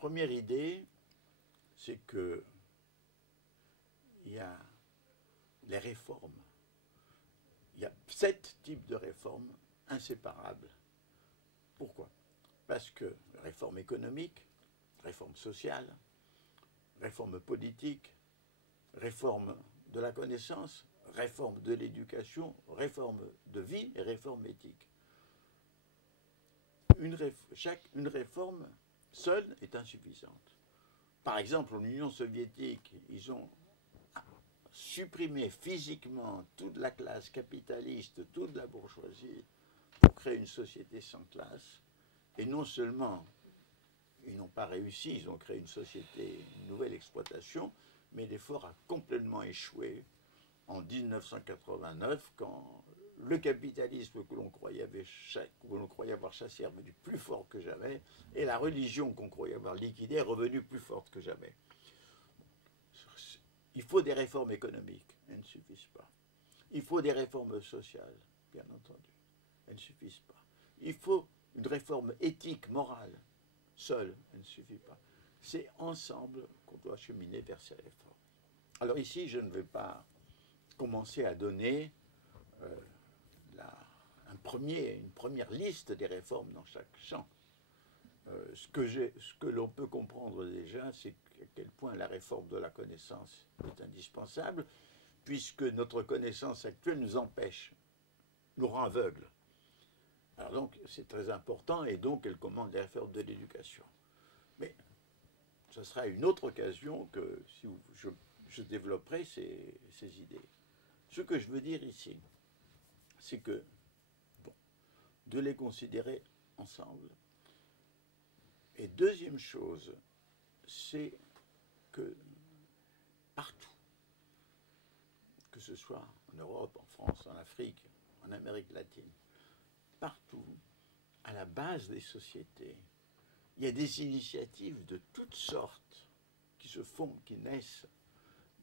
première idée, c'est que il y a les réformes. Il y a 7 types de réformes inséparables. Pourquoi? Parce que réforme économique, réforme sociale, réforme politique, réforme de la connaissance, réforme de l'éducation, réforme de vie et réforme éthique. Une réforme seule est insuffisante. Par exemple, en Union soviétique, ils ont supprimé physiquement toute la classe capitaliste, toute la bourgeoisie, pour créer une société sans classe. Et non seulement ils n'ont pas réussi, ils ont créé une société, une nouvelle exploitation, mais l'effort a complètement échoué en 1989, quand le capitalisme que l'on croyait avoir chassé est revenu plus fort que jamais, et la religion qu'on croyait avoir liquidée est revenue plus forte que jamais. Il faut des réformes économiques, elles ne suffisent pas. Il faut des réformes sociales, bien entendu, elles ne suffisent pas. Il faut une réforme éthique, morale, seule, elle ne suffit pas. C'est ensemble qu'on doit cheminer vers ces réformes. Alors ici, je ne vais pas commencer à donner une première liste des réformes dans chaque champ. Ce que l'on peut comprendre déjà, c'est à quel point la réforme de la connaissance est indispensable, puisque notre connaissance actuelle nous empêche, nous rend aveugles. Alors donc, c'est très important, et donc elle commande les réformes de l'éducation. Mais ce sera une autre occasion que si je développerai ces idées. Ce que je veux dire ici, c'est que, bon, de les considérer ensemble. Et deuxième chose, c'est que partout, que ce soit en Europe, en France, en Afrique, en Amérique latine, partout, à la base des sociétés, il y a des initiatives de toutes sortes qui se font, qui naissent,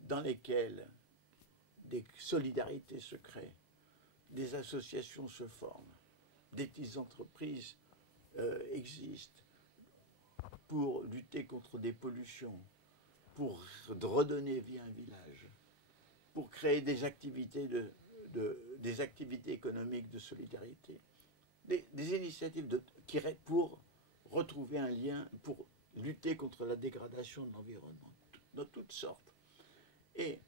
dans lesquelles des solidarités se créent, des associations se forment, des petites entreprises existent pour lutter contre des pollutions, pour redonner vie à un village, pour créer des activités, des activités économiques de solidarité, des initiatives pour retrouver un lien, pour lutter contre la dégradation de l'environnement, de toutes sortes. Et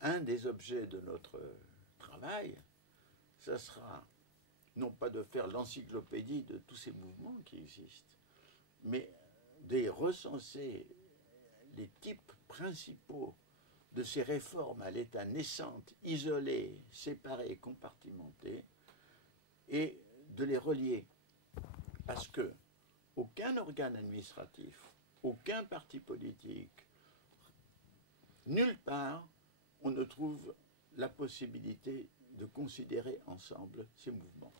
un des objets de notre travail, ça sera non pas de faire l'encyclopédie de tous ces mouvements qui existent, mais de recenser les types principaux de ces réformes à l'état naissantes, isolées, séparées, compartimentées, et de les relier. Parce que aucun organe administratif, aucun parti politique, nulle part, on ne trouve la possibilité de considérer ensemble ces mouvements.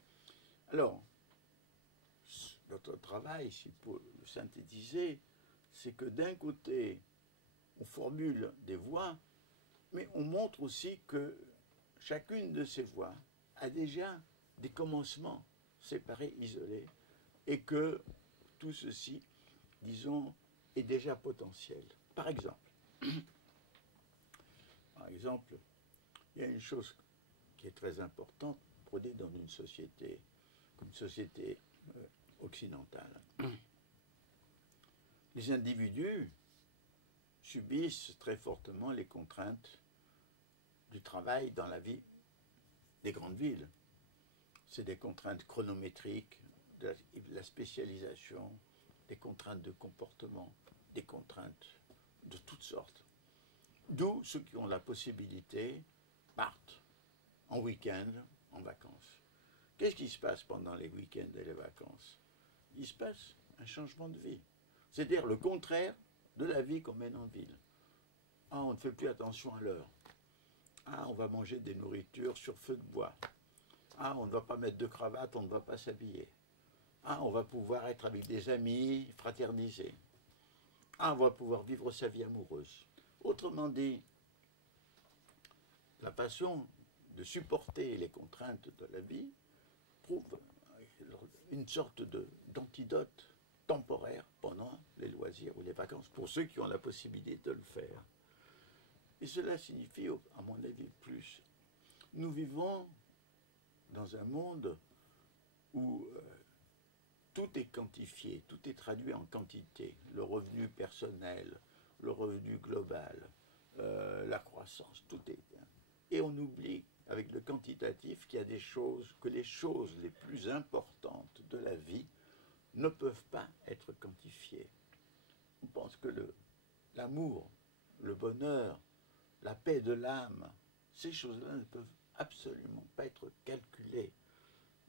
Alors, notre travail, si pour le synthétiser, c'est que d'un côté, on formule des voies, mais on montre aussi que chacune de ces voies a déjà des commencements séparés, isolés, et que tout ceci, disons, est déjà potentiel. Par exemple, il y a une chose qui est très importante, prenez dans une société occidentale. Les individus subissent très fortement les contraintes du travail dans la vie des grandes villes. C'est des contraintes chronométriques, de la spécialisation, des contraintes de comportement, des contraintes de toutes sortes. D'où ceux qui ont la possibilité partent en week-end, en vacances. Qu'est-ce qui se passe pendant les week-ends et les vacances? Il se passe un changement de vie. C'est-à-dire le contraire de la vie qu'on mène en ville. Ah, on ne fait plus attention à l'heure. Ah, on va manger des nourritures sur feu de bois. Ah, on ne va pas mettre de cravate, on ne va pas s'habiller. Ah, on va pouvoir être avec des amis, fraterniser. Ah, on va pouvoir vivre sa vie amoureuse. Autrement dit, la façon de supporter les contraintes de la vie prouve une sorte d'antidote temporaire pendant les loisirs ou les vacances, pour ceux qui ont la possibilité de le faire. Et cela signifie, à mon avis, plus. Nous vivons dans un monde où tout est quantifié, tout est traduit en quantité. Le revenu personnel, le revenu global, la croissance, tout est. Et on oublie, avec le quantitatif, qu'il y a des choses, que les choses les plus importantes de la vie ne peuvent pas être quantifiées. On pense que l'amour, le bonheur, la paix de l'âme, ces choses-là ne peuvent absolument pas être calculées.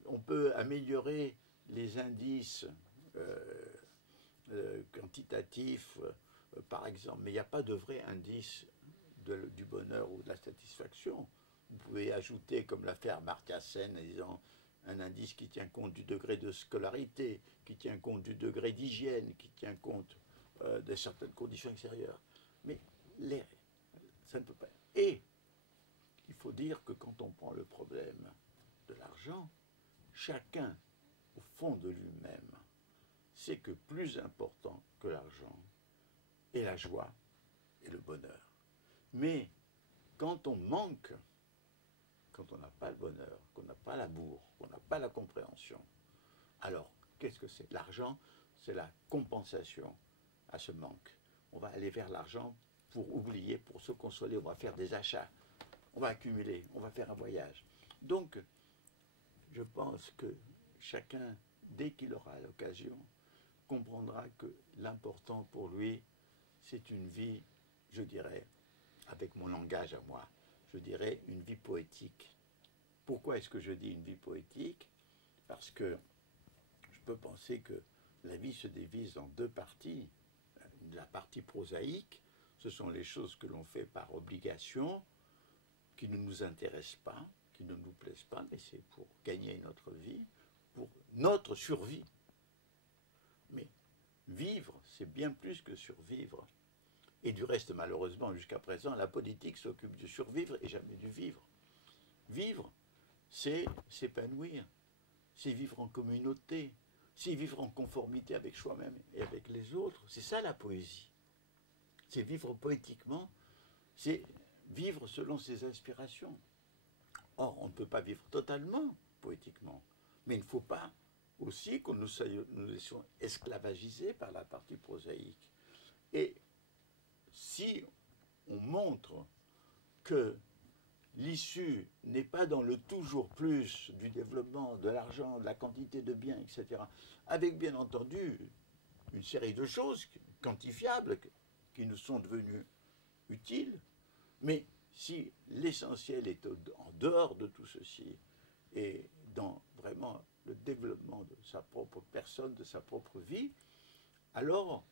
On peut améliorer les indices quantitatifs, par exemple, mais il n'y a pas de vrai indice du bonheur ou de la satisfaction. Vous pouvez ajouter, comme l'a fait Amartya Sen, disant un indice qui tient compte du degré de scolarité, qui tient compte du degré d'hygiène, qui tient compte de certaines conditions extérieures. Mais ça ne peut pas. Et il faut dire que quand on prend le problème de l'argent, chacun, au fond de lui-même, sait que plus important que l'argent est la joie et le bonheur. Mais quand on manque, quand on n'a pas le bonheur, qu'on n'a pas l'amour, qu'on n'a pas la compréhension, alors qu'est-ce que c'est? L'argent, c'est la compensation à ce manque. On va aller vers l'argent pour oublier, pour se consoler, on va faire des achats, on va accumuler, on va faire un voyage. Donc, je pense que chacun, dès qu'il aura l'occasion, comprendra que l'important pour lui, c'est une vie, je dirais, avec mon langage à moi, je dirais une vie poétique. Pourquoi est-ce que je dis une vie poétique? Parce que je peux penser que la vie se divise en deux parties. La partie prosaïque, ce sont les choses que l'on fait par obligation, qui ne nous intéressent pas, qui ne nous plaisent pas, mais c'est pour gagner notre vie, pour notre survie. Mais vivre, c'est bien plus que survivre. Et du reste, malheureusement, jusqu'à présent, la politique s'occupe du survivre et jamais du vivre. Vivre, c'est s'épanouir, c'est vivre en communauté, c'est vivre en conformité avec soi-même et avec les autres. C'est ça la poésie. C'est vivre poétiquement, c'est vivre selon ses inspirations. Or, on ne peut pas vivre totalement poétiquement, mais il ne faut pas aussi que nous laissions esclavagiser par la partie prosaïque. Et si on montre que l'issue n'est pas dans le toujours plus du développement, de l'argent, de la quantité de biens, etc., avec bien entendu une série de choses quantifiables qui nous sont devenues utiles, mais si l'essentiel est en dehors de tout ceci et dans vraiment le développement de sa propre personne, de sa propre vie, alors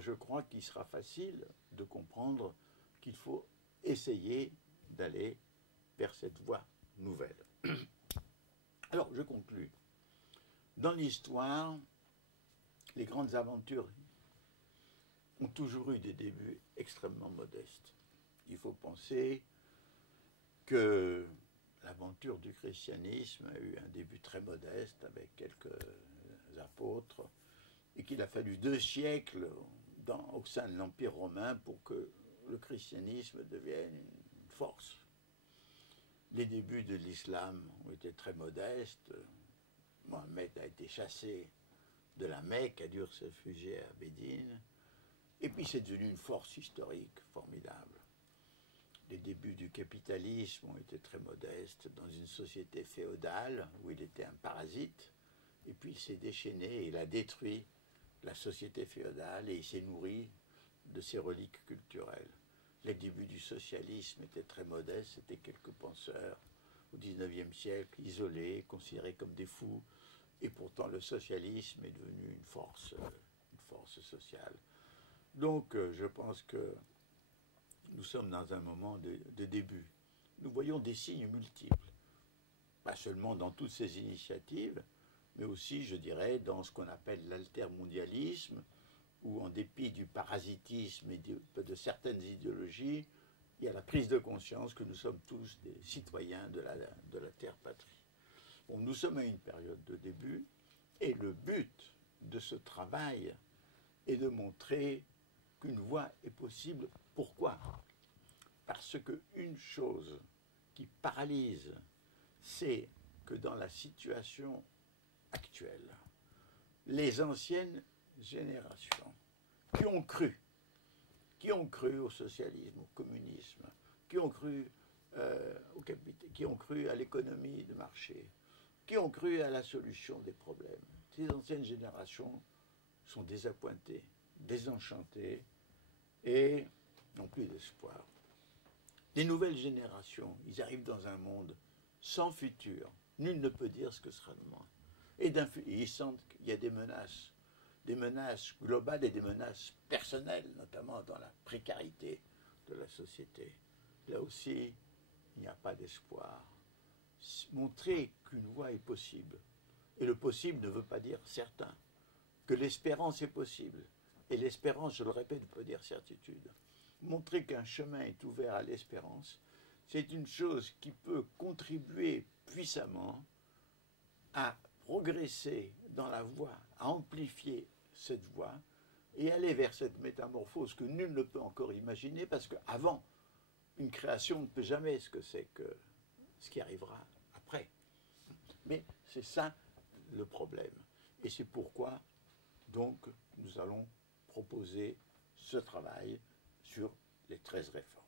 je crois qu'il sera facile de comprendre qu'il faut essayer d'aller vers cette voie nouvelle. Alors, je conclus. Dans l'histoire, les grandes aventures ont toujours eu des débuts extrêmement modestes. Il faut penser que l'aventure du christianisme a eu un début très modeste avec quelques apôtres et qu'il a fallu 2 siècles au sein de l'Empire romain pour que le christianisme devienne une force. Les débuts de l'islam ont été très modestes. Mohammed a été chassé de la Mecque, a dû se réfugier à Médine. Et puis c'est devenu une force historique formidable. Les débuts du capitalisme ont été très modestes dans une société féodale où il était un parasite. Et puis il s'est déchaîné et il a détruit la société féodale et il s'est nourri de ses reliques culturelles. Les débuts du socialisme étaient très modestes, c'était quelques penseurs au XIXe siècle, isolés, considérés comme des fous, et pourtant le socialisme est devenu une force sociale. Donc je pense que nous sommes dans un moment de début. Nous voyons des signes multiples, pas seulement dans toutes ces initiatives, mais aussi, je dirais, dans ce qu'on appelle l'altermondialisme, où en dépit du parasitisme et de certaines idéologies, il y a la prise de conscience que nous sommes tous des citoyens de la terre patrie. Bon, nous sommes à une période de début, et le but de ce travail est de montrer qu'une voie est possible. Pourquoi? Parce qu'une chose qui paralyse, c'est que dans la situation actuelle, les anciennes générations qui ont cru au socialisme, au communisme, qui ont cru au capital, qui ont cru à l'économie de marché, qui ont cru à la solution des problèmes. Ces anciennes générations sont désappointées, désenchantées et n'ont plus d'espoir. Les nouvelles générations, ils arrivent dans un monde sans futur. Nul ne peut dire ce que sera demain. Et ils sentent qu'il y a des menaces globales et des menaces personnelles, notamment dans la précarité de la société. Là aussi, il n'y a pas d'espoir. Montrer qu'une voie est possible, et le possible ne veut pas dire certain, que l'espérance est possible, et l'espérance, je le répète, ne veut dire certitude. Montrer qu'un chemin est ouvert à l'espérance, c'est une chose qui peut contribuer puissamment à progresser dans la voie, à amplifier cette voie et aller vers cette métamorphose que nul ne peut encore imaginer, parce qu'avant, une création ne peut jamais ce que c'est que ce qui arrivera après. Mais c'est ça le problème. Et c'est pourquoi, donc, nous allons proposer ce travail sur les 13 réformes.